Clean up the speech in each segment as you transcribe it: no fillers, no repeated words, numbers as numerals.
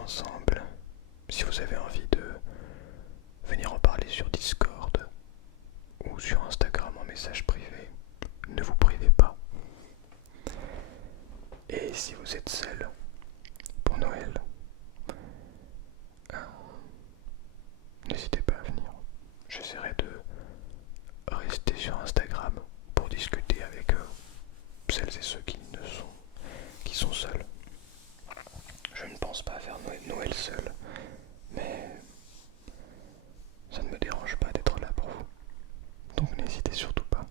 ensemble. Si vous avez envie de venir en parler sur Discord ou sur Instagram en message privé, ne vous privez pas. Et si vous êtes seul pour Noël, n'hésitez pas à venir. J'essaierai de rester sur Instagram pour discuter avec celles et ceux qui sont seuls. Je ne pense pas faire Noël seul, mais ça ne me dérange pas d'être là pour vous. Donc n'hésitez surtout pas.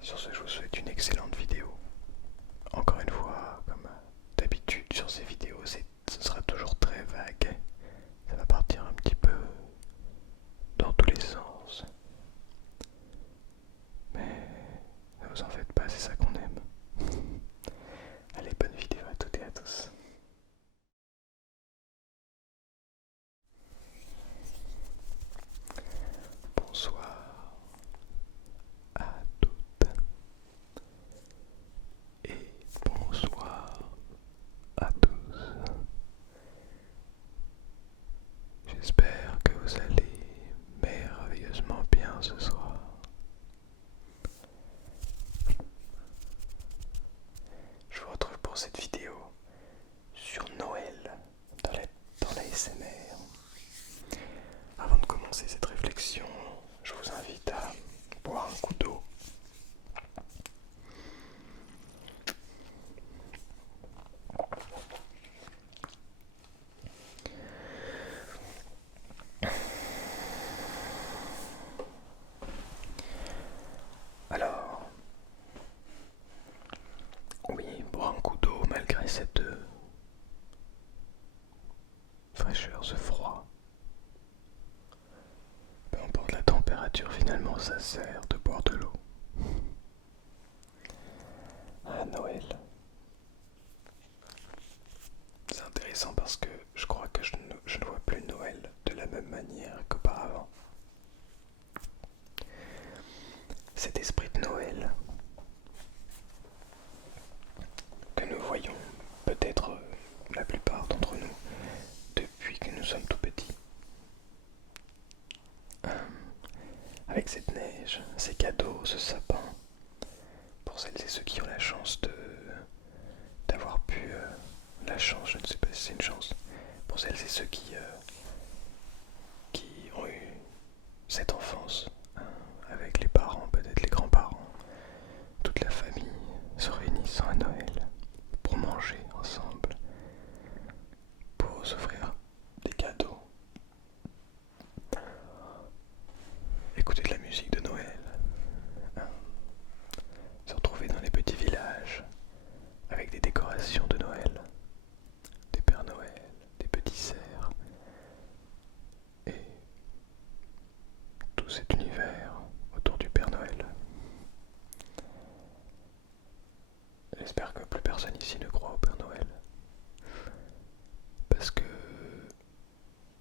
Sur ce, je vous souhaite une excellente vidéo. Encore une fois, comme d'habitude sur ces vidéos, ce sera toujours très vague. Ça va partir un petit peu dans tous les sens. Mais ne vous en faites pas, c'est ça qu'on aime. Allez, bonne vidéo à toutes et à tous. Bonsoir à toutes et bonsoir à tous. J'espère que vous allez merveilleusement bien ce soir. Je vous retrouve pour cette vidéo sur Noël dans la SMR. Avant de commencer cette réflexion, je vous invite à boire un coup d'eau. Alors, oui, boire un coup d'eau malgré cette fraîcheur, ce froid. Peu importe la température, finalement, ça sert de boire de l'eau. À Noël. C'est intéressant parce que je crois que je ne vois plus Noël de la même manière qu'auparavant. Cet esprit de Noël que nous voyons peut-être la plupart d'entre nous depuis que nous sommes tout petits. Avec cette neige, ces cadeaux, ce sapin, pour celles et ceux qui ont la chance d'avoir pu la chance, je ne sais pas si c'est une chance, pour celles et ceux qui ont eu cette enfance, avec les parents, peut-être les grands-parents, toute la famille se réunissant à Noël pour manger ensemble, pour s'offrir des cadeaux, écouter de la musique de Noël, se retrouver dans les petits villages avec des décorations de Noël, des Pères Noël, des petits cerfs et tout cet univers autour du Père Noël. J'espère que plus personne ici ne croit au Père Noël, parce que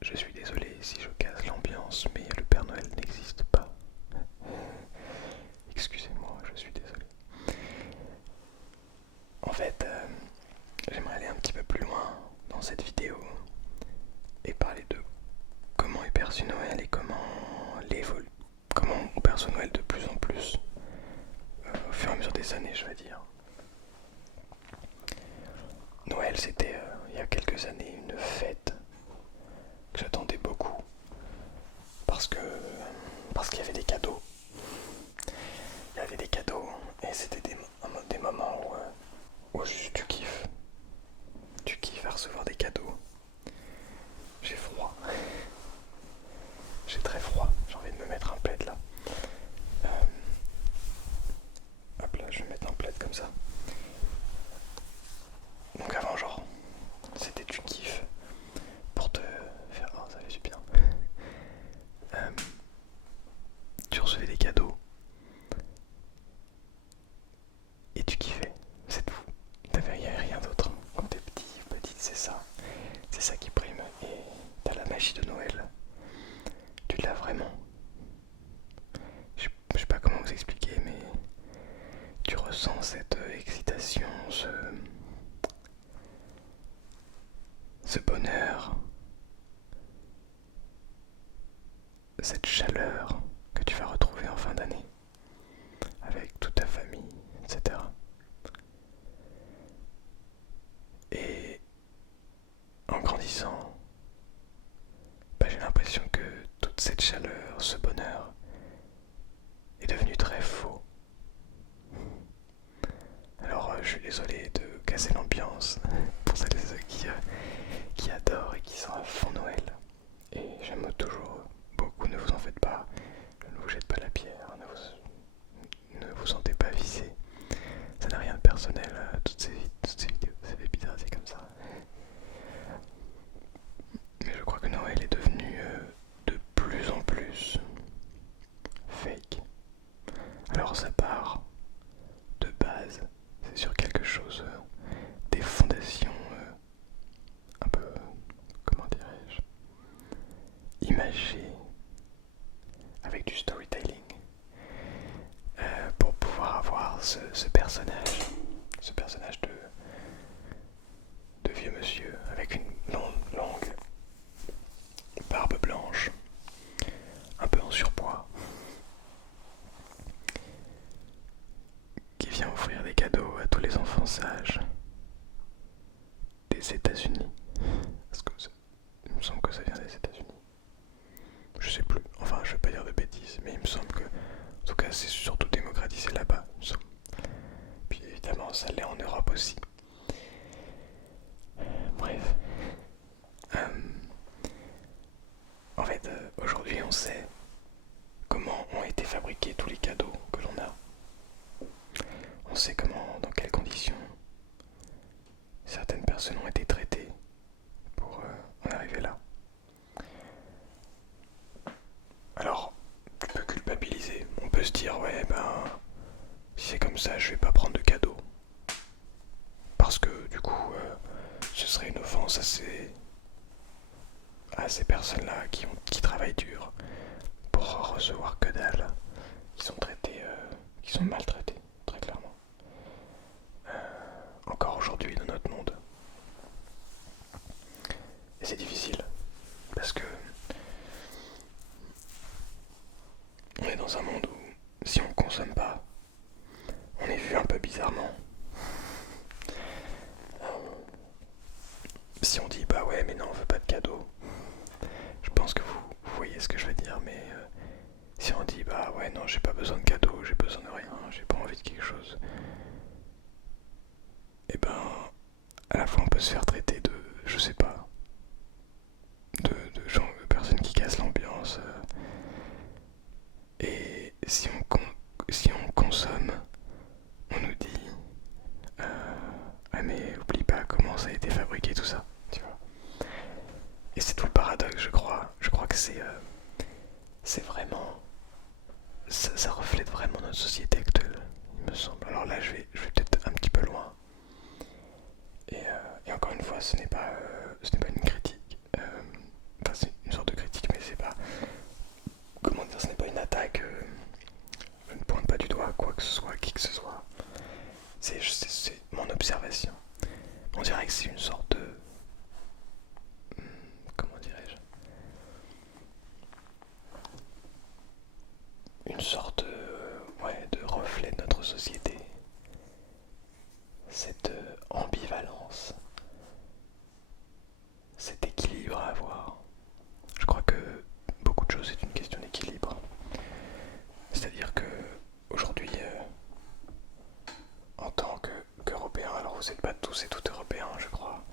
je suis désolé si je casse l'ambiance, mais le Père Noël n'existe pas. Excusez-moi, je suis désolé. En fait, j'aimerais aller un petit peu plus loin dans cette vidéo et parler de comment est perçu Noël et comment on perçoit Noël de plus en plus au fur et à mesure des années, je vais dire. Noël, c'était il y a quelques années une fête que j'attendais beaucoup parce qu'il y avait des cadeaux. Il y avait des cadeaux et c'était des moments où juste tu kiffes. Tu kiffes à recevoir des cadeaux. J'ai froid. J'ai très froid. J'ai envie de me mettre un plaid là. Hop là, je vais mettre un plaid comme ça. Donc avant, genre, c'était du kiff pour te faire... Oh, ça fait du bien. Tu recevais des cadeaux et tu kiffais, c'est tout. Il avait rien d'autre. Quand t'es petit ou petite, c'est ça. C'est ça qui prime. Et t'as la magie de Noël. Tu l'as vraiment. Je sais pas comment vous expliquer, mais tu ressens cette excitation, ce bonheur, cette chaleur que tu vas retrouver en fin d'année avec toute ta famille, etc. Et en grandissant, j'ai l'impression que toute cette chaleur, ce bonheur, est devenu très faux. Alors je suis désolé de casser l'ambiance pour celles et ceux qui adorent et qui sont à fond Noël. Et j'aime toujours beaucoup, ne vous en faites pas, je ne vous jette pas la pierre, ne vous sentez pas visé. Ça n'a rien de personnel, toutes ces vidéos, ça fait bizarre, c'est comme ça. Mais je crois que Noël est devenu de plus en plus fake. Alors ça part de base, c'est sur quelque chose, des fondations un peu, comment dirais-je, imagées, avec du storytelling, pour pouvoir avoir ce personnage de vieux monsieur avec une longue barbe blanche, un peu en surpoids, qui vient offrir des cadeaux à tous les enfants sages des États-Unis. Parce que il me semble que ça vient des États-Unis. Je sais plus. Enfin, je vais pas dire de bêtises, mais il me semble que, en tout cas, c'est surtout démocratisé là-bas, il me semble. Puis évidemment, ça l'est en Europe aussi. Bref. En fait, aujourd'hui, on sait comment ont été fabriqués tous les cadeaux que l'on a. On sait comment, dans quelles conditions certaines personnes ont été traitées pour en arriver là. Alors, tu peux culpabiliser. On peut se dire, ouais, si c'est comme ça, je vais pas prendre de cadeaux. Parce que, du coup, ce serait une offense à ces personnes-là qui travaillent dur pour recevoir que dalle, qui sont traités, qui sont maltraités, très clairement. Encore aujourd'hui dans notre monde. Et c'est difficile, parce que on est dans un monde où si on consomme pas, on est vu un peu bizarrement. Si on dit bah ouais mais non on veut pas de cadeaux, je pense que vous voyez ce que je veux dire, mais si on dit bah ouais non j'ai pas besoin de cadeaux, j'ai besoin de rien, j'ai pas envie de quelque chose, et à la fois on peut se faire traiter de, je sais pas, de gens, de personnes qui cassent l'ambiance, et si on consomme, on nous dit ah mais oublie pas comment ça a été fabriqué tout ça, tu vois. Et c'est tout le paradoxe, je crois que c'est vraiment, ça reflète vraiment notre société actuelle, il me semble. Alors là je vais peut-être un petit peu loin, et encore une fois ce n'est pas une critique, enfin c'est une sorte de critique, mais c'est pas, comment dire, ce n'est pas une attaque, je ne pointe pas du doigt quoi que ce soit, qui que ce soit, c'est mon observation. On dirait que c'est une sorte de, comment dirais-je, une sorte de reflet de notre société, cette ambivalence, cet équilibre à avoir. Je crois que beaucoup de choses c'est une question d'équilibre. C'est-à-dire que aujourd'hui, en tant qu'Européens, alors vous n'êtes pas tous et toutes européens, je crois,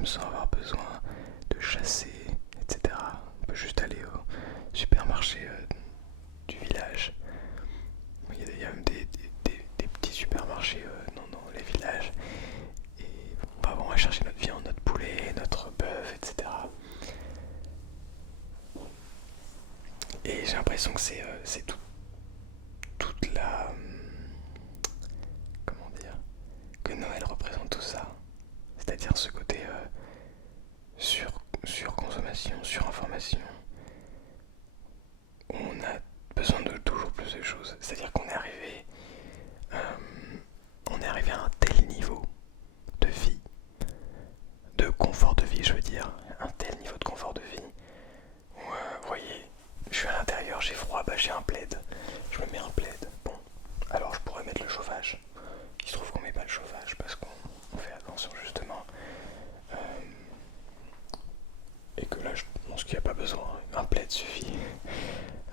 même sans avoir besoin de chasser, etc. On peut juste aller au supermarché du village. Il y a même des petits supermarchés dans les villages. Et on va chercher notre viande, notre poulet, notre bœuf, etc. Et j'ai l'impression que c'est toute la... Comment dire, que Noël représente tout ça. C'est-à-dire ce côté surconsommation, surinformation. On a besoin de toujours plus de choses. C'est-à-dire qu'on est arrivé à un tel niveau de vie, de confort de vie, je veux dire, un tel niveau de confort de vie. Où, vous voyez, je suis à l'intérieur, j'ai froid, bah j'ai un plaid. Je me mets un plaid. Bon, alors je pourrais mettre le chauffage. Il se trouve qu'on met pas le chauffage parce qu'on fait attention justement. Et que là, je pense qu'il n'y a pas besoin. Un plaid suffit.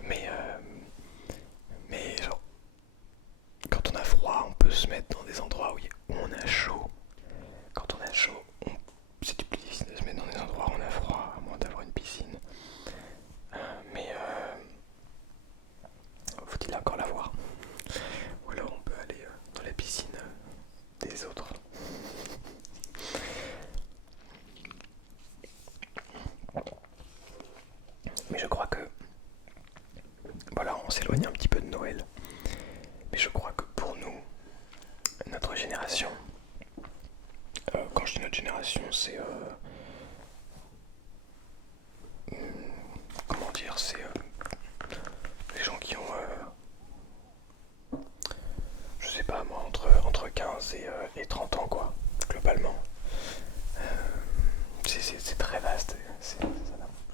Mais genre, quand on a froid, on peut se mettre dans des endroits où on a chaud. Quand on a chaud, c'est plus difficile de se mettre dans des endroits où on a froid, à moins d'avoir une piscine. Mais faut-il encore l'avoir? Ou alors on peut aller dans la piscine des autres. Mais je crois que... Voilà, on s'éloigne un petit peu de Noël. Mais je crois que pour nous, notre génération... quand je dis notre génération, c'est... comment dire, c'est les gens qui ont, je sais pas moi, entre 15 et 30 ans, quoi, globalement. C'est très vaste.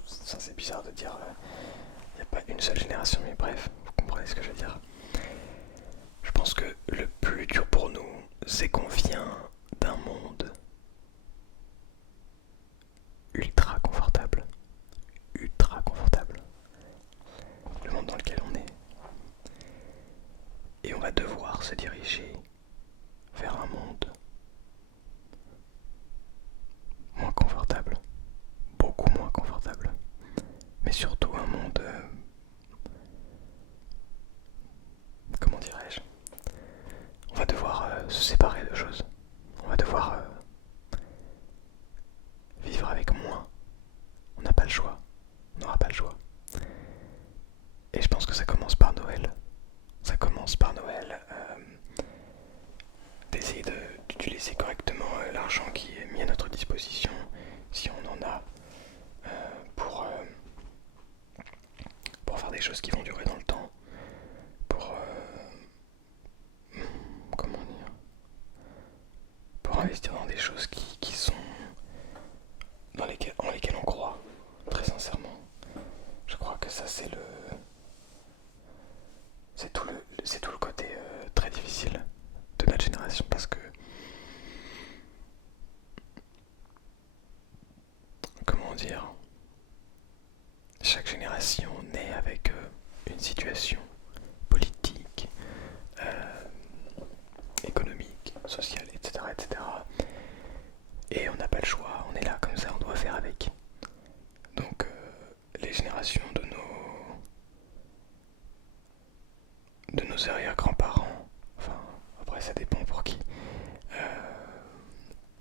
Ça, c'est bizarre de dire, il n'y a pas une seule génération, mais bref, vous comprenez ce que je veux dire. Je pense que le plus dur pour nous, c'est qu'on vient d'un monde ultra confortable. Ultra confortable. Le monde dans lequel on est. Et on va devoir se diriger vers un monde moins confortable, beaucoup moins confortable, mais surtout un monde, comment dirais-je, on va devoir se séparer de choses, on va devoir vivre avec moins, on n'a pas le choix, on n'aura pas le choix. Et je pense que ça commence par Noël, d'essayer d'utiliser correctement l'argent qui est mis à notre disposition, si on en a, pour faire des choses qui vont durer dans le temps, pour comment dire, pour investir dans des choses qui sont en lesquelles on croit, très sincèrement. Je crois que ça c'est tout le côté très difficile de notre génération, parce que comment dire, chaque génération naît avec une situation politique, économique, sociale, etc., etc. Et on n'a pas le choix, on est là comme ça, on doit faire avec. Donc les générations de nos arrière-grands-parents, enfin après ça dépend pour qui,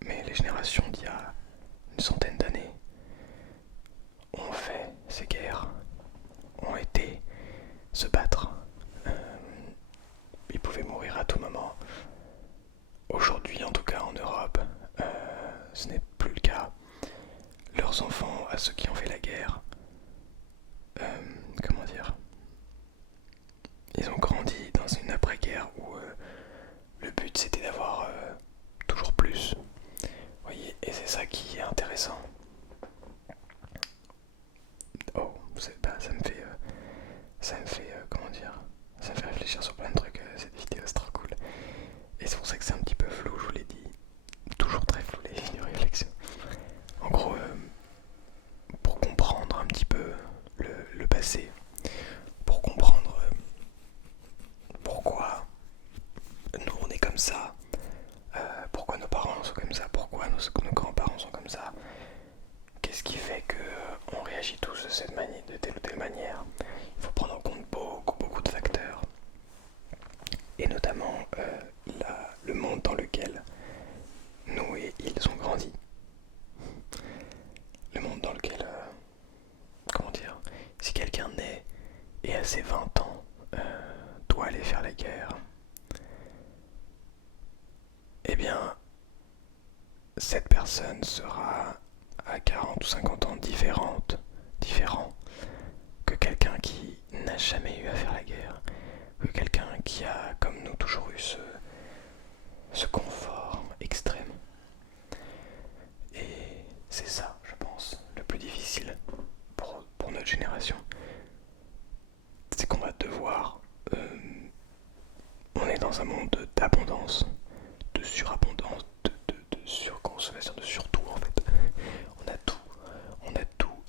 mais les générations d'il y a une centaine d'années ont fait ces guerres, ont été se battre, ils pouvaient mourir à tout moment. Aujourd'hui, en tout cas en Europe, ce n'est plus le cas. Leurs enfants, à ceux qui ont fait la guerre, comment dire, ils ont grandi dans une après-guerre où le but c'était d'avoir toujours plus. Vous voyez, et c'est ça qui est intéressant. Oh, comment dire, ça me fait réfléchir sur plein de trucs. Cette vidéo c'est trop cool. Et c'est pour ça que c'est un petit peu flou, je vous l'ai dit. Toujours très flou les vidéos réflexion. En gros, pour comprendre un petit peu le passé, pour comprendre pourquoi nous on est comme ça, pourquoi nos parents sont comme ça, pourquoi nos grands-parents sont comme ça, ses 20 ans, doit aller faire la guerre, eh bien, cette personne sera à 40 ou 50 ans différent que quelqu'un qui n'a jamais eu à faire la guerre, que quelqu'un qui a, comme nous, toujours eu ce confort extrême. Et c'est ça, je pense, le plus difficile pour notre génération. C'est qu'on va devoir... on est dans un monde d'abondance, de surabondance, de surconsommation, de surtout en fait. On a tout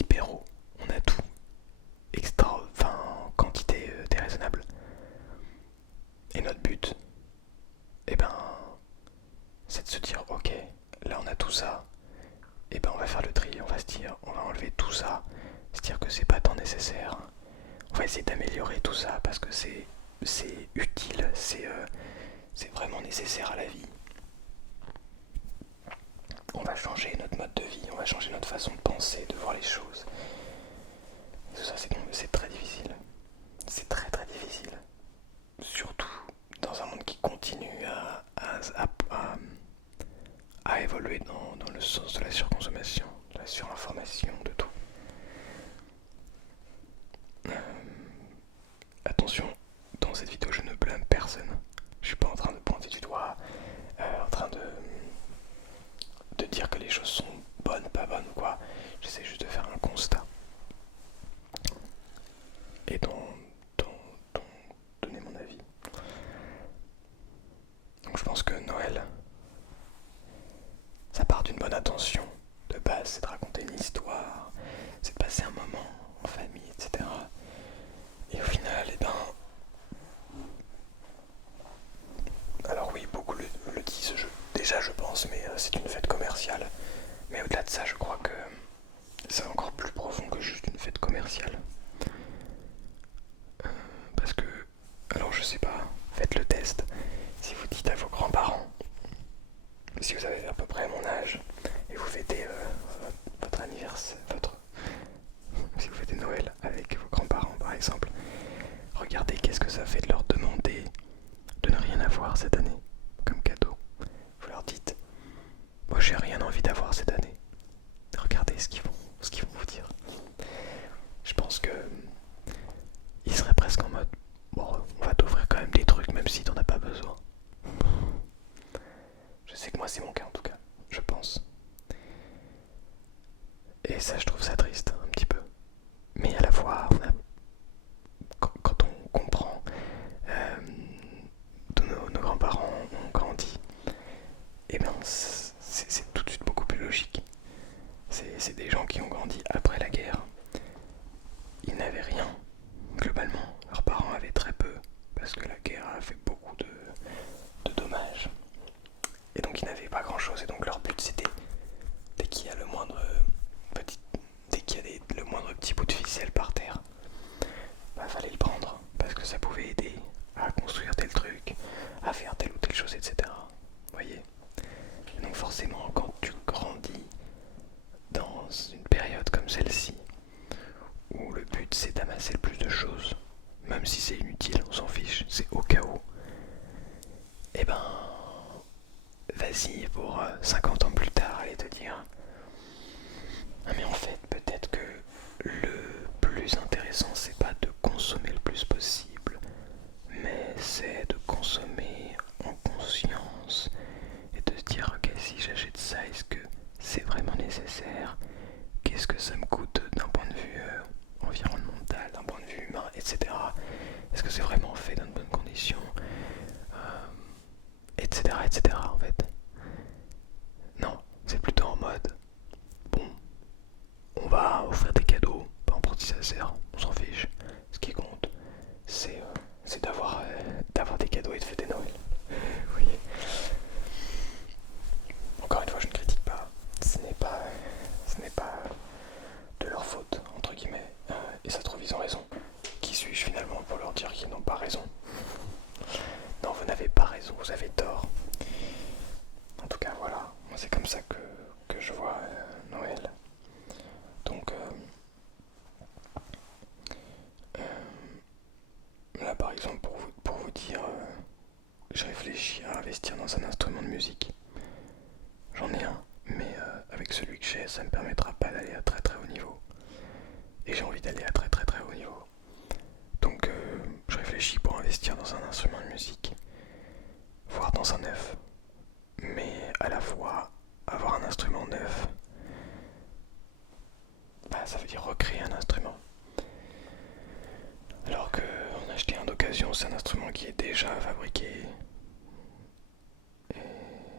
hyper haut, on a tout extra, enfin en quantité déraisonnable. Et notre but, eh ben, c'est de se dire, ok, là on a tout ça, et ben on va faire le tri, on va se dire, on va enlever tout ça, se dire que c'est pas tant nécessaire. On va essayer d'améliorer tout ça parce que c'est utile, c'est vraiment nécessaire à la vie. On va changer notre mode de vie, on va changer notre façon de penser, de voir les choses. Et tout ça, c'est très difficile. C'est très très difficile. Surtout dans un monde qui continue à évoluer dans le sens de la surconsommation, de la surinformation, de tout. Attention, dans cette vidéo, je ne blâme personne. Je suis pas en train de pointer du doigt, en train de dire que les choses sont bonnes, pas bonnes ou quoi. J'essaie juste de faire un constat. Et donner mon avis. Donc je pense que Noël, ça part d'une bonne intention. De base, c'est de raconter une histoire, c'est de passer un moment en famille, etc. Et au final, eh ben... Alors oui, beaucoup le disent, déjà je pense, mais c'est une fête commerciale. Mais au-delà de ça, je crois que c'est encore plus profond que juste une fête commerciale. Parce que, alors je sais pas, faites le test. Si vous dites à vos grands-parents, si vous avez à peu près mon âge, et vous fêtez votre anniversaire, si vous fêtez Noël avec vos grands-parents par exemple, regardez qu'est-ce que ça fait de leur demander de ne rien avoir cette année comme cadeau. Vous leur dites, moi j'ai rien envie d'avoir cette année. Regardez ce qu'ils vont vous dire. Je pense que ils seraient presque en mode, bon, on va t'offrir quand même des trucs même si t'en as pas besoin. Je sais que moi c'est mon cas en tout cas, je pense. Et ça, je trouve ça triste un petit peu. Mais à la fois, quand on comprend d'où nos grands-parents ont grandi, et bien c'est tout de suite beaucoup plus logique. C'est des gens qui ont grandi après la guerre. Ils n'avaient rien, globalement. Leurs parents avaient très peu, parce que la guerre a fait beaucoup de dommages. Et donc ils n'avaient pas grand chose, et donc leur but c'était, dès qu'il y a le moindre petit, dès qu'il y a budget, ça me permettra pas d'aller à très très haut niveau. Et j'ai envie d'aller à très très très haut niveau. Donc je réfléchis pour investir dans un instrument de musique, voire dans un neuf. Mais à la fois, avoir un instrument neuf, bah, ça veut dire recréer un instrument. Alors que en acheter un d'occasion, c'est un instrument qui est déjà fabriqué. Et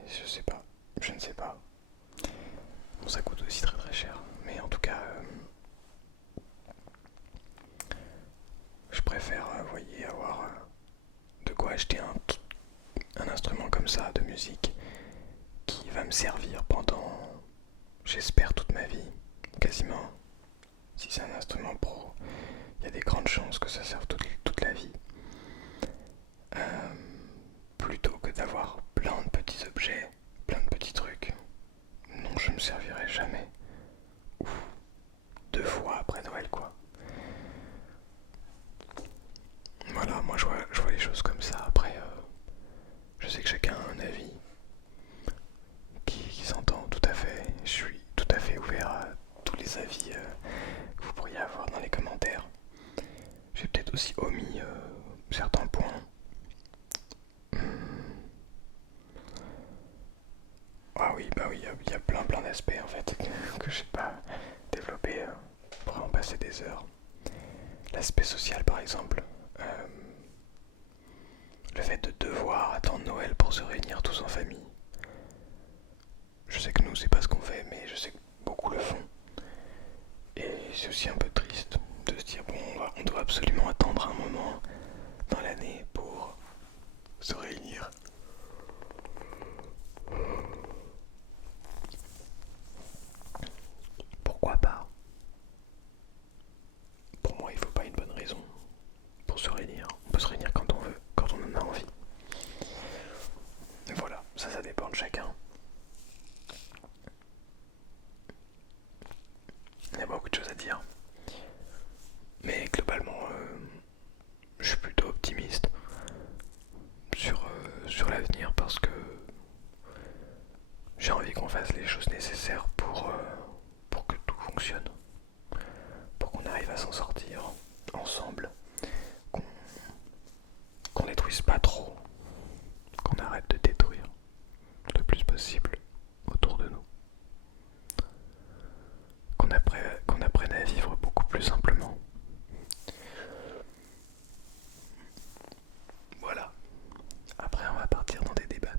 je ne sais pas. Bon, ça coûte aussi très très cher. Mais en tout cas, je préfère, vous voyez, avoir de quoi acheter un instrument comme ça de musique qui va me servir pendant, j'espère, toute ma vie, quasiment. Si c'est un instrument pro, il y a des grandes chances que ça serve toute la vie. Plutôt que d'avoir plein de petits objets, plein de petits trucs dont je me servirai jamais. Ou 2 fois après Noël, quoi. Voilà, moi je vois les choses comme ça. Après, je sais que chacun a un avis qui s'entend tout à fait. Je suis tout à fait ouvert à tous les avis que vous pourriez avoir dans les commentaires. J'ai peut-être aussi omis certains points. Ah oui, bah oui, il y a plein d'aspects en fait que je sais pas développer. On pourrait en passer des heures. L'aspect social par exemple. Le fait de devoir attendre Noël pour se réunir tous en famille. Je sais que nous c'est pas ce qu'on fait, mais je sais que beaucoup le font. Et c'est aussi un peu triste de se dire bon, on doit absolument attendre un moment dans l'année pour se réunir. Pourquoi pas? Pour moi, il faut pas une bonne raison pour se réunir. On peut se réunir quand on veut, quand on en a envie. Et voilà, ça dépend de chacun. Il y a beaucoup de choses à dire. Mais globalement, je suis plutôt optimiste sur l'avenir parce que j'ai envie qu'on fasse les choses nécessaires pour que tout fonctionne. Pour qu'on arrive à s'en sortir ensemble. Qu'on détruise pas trop. Qu'on arrête de détruire le plus possible autour de nous. Qu'on apprenne à vivre beaucoup plus simplement. Voilà. Après, on va partir dans des débats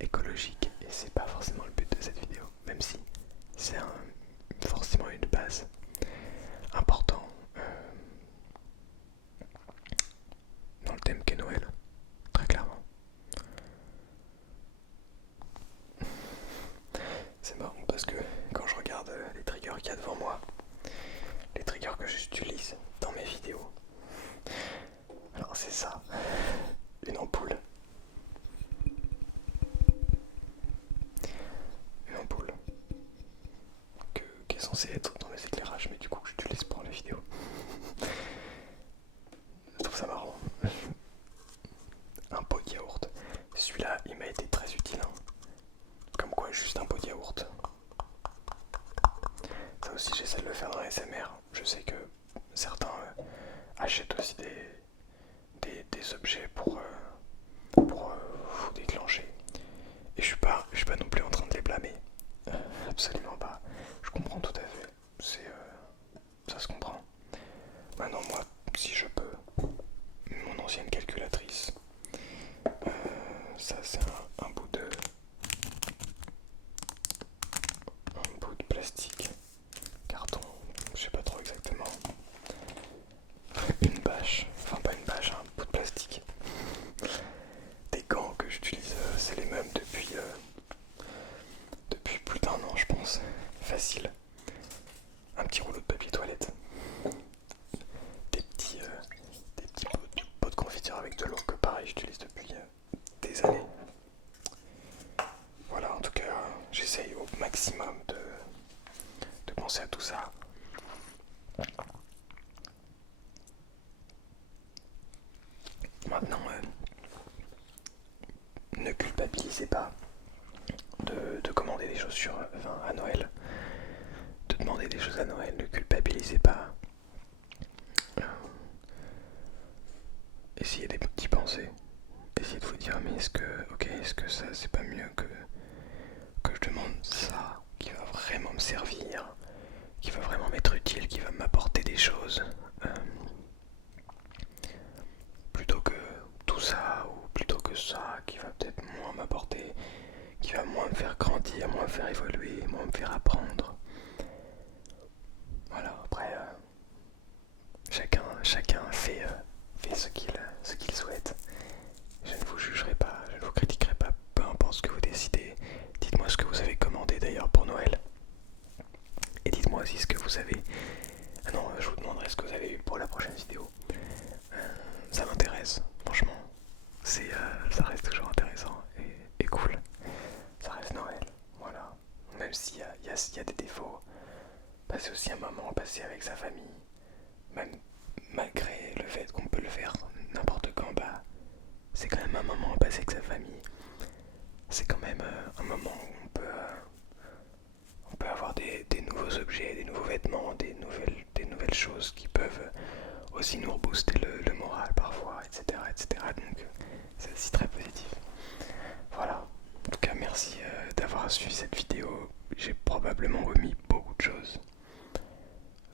écologiques et c'est pas forcément le but de cette vidéo, même si c'est forcément une base importante dans le thème qu'est Noël, très clairement. C'est marrant parce que quand je regarde les triggers qu'il y a devant moi, les triggers que j'utilise dans mes vidéos, alors c'est ça, une ampoule. Une ampoule qui est censée être dans les éclairages, mais du coup j'utilise pour les vidéos. Je trouve ça marrant. Un pot de yaourt. Celui-là, il m'a été très utile. Hein. Comme quoi, juste un pot de yaourt. Ça aussi, j'essaie de le faire dans la SMR. Je sais que certains achètent aussi des objets pour vous déclencher. Et je suis pas non plus en train de les blâmer. Absolument pas. Je comprends tout à fait. Ça se comprend. Maintenant, moi, si je peux, mon ancienne calculatrice, ça c'est un bout de plastique, carton, je sais pas trop exactement. Une bâche, enfin pas une bâche, un bout de plastique. Des gants que j'utilise, c'est les mêmes depuis plus d'1 an, je pense. Facile. Un petit rouleau de papier toilette. Des petits pots de confiture avec de l'eau que pareil j'utilise depuis des années. Voilà, en tout cas, j'essaye au maximum de penser à tout ça. Maintenant, ne culpabilisez pas de commander des choses sur enfin, à Noël, de demander des choses à Noël, ne culpabilisez pas. Essayez d'y penser. Essayez de vous dire, mais est-ce que ça c'est pas mieux que je demande ça qui va vraiment me servir, qui va vraiment m'être utile, qui va m'apporter des choses, plutôt que tout ça, ou plutôt que ça qui va peut-être moins m'apporter, qui va moins me faire grandir, moins me faire évoluer, moins me faire apprendre. Voilà, après, chacun fait ce qu'il souhaite. Je ne vous jugerai pas, je ne vous critiquerai pas, peu importe ce que vous décidez. Dites-moi ce que vous avez commandé d'ailleurs pour Noël. Et dites-moi aussi ce que vous avez... Ah non, je vous demanderai ce que vous avez eu pour la prochaine vidéo. Ça m'intéresse, franchement. Ça reste toujours intéressant et cool. Ça reste Noël, voilà. Même s'il y a des défauts, passer aussi un moment passé avec sa famille, même malgré le fait qu'on peut le faire n'importe quand, bah, c'est quand même un moment passé avec sa famille. C'est quand même un moment où on peut avoir des nouveaux objets, des nouveaux vêtements, des nouvelles choses qui peuvent aussi nous rebooster le moral parfois, etc. etc. Donc c'est aussi très positif. Voilà. En tout cas, merci d'avoir suivi cette vidéo. J'ai probablement omis beaucoup de choses.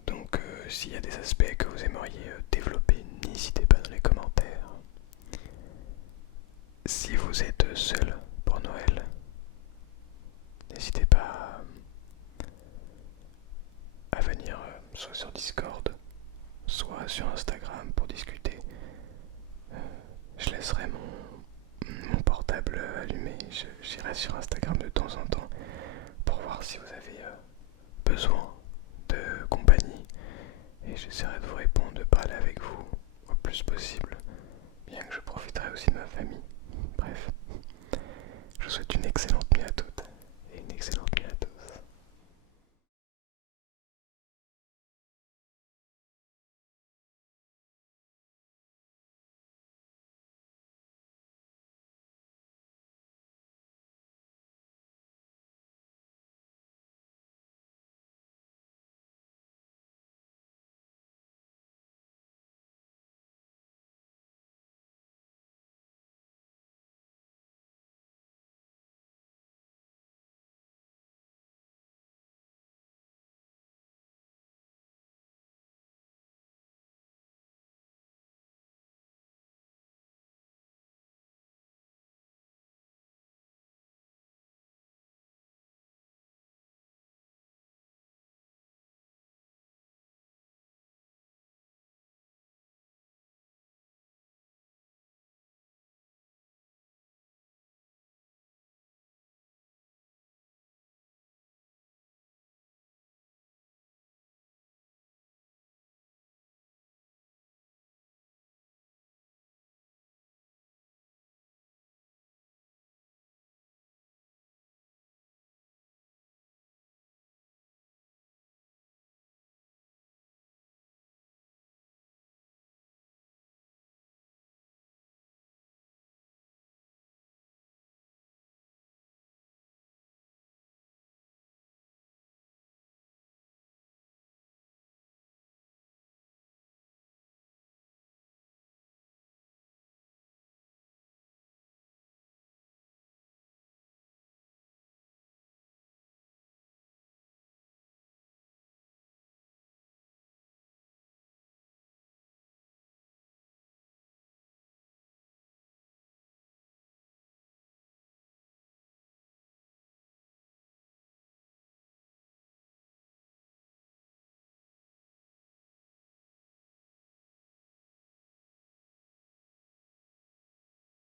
Donc s'il y a des aspects que vous aimeriez développer, n'hésitez pas dans les commentaires. Si vous êtes seul pour Noël, n'hésitez pas à venir soit sur Discord, soit sur Instagram pour discuter. Je laisserai mon portable allumé, j'irai sur Instagram de temps en temps pour voir si vous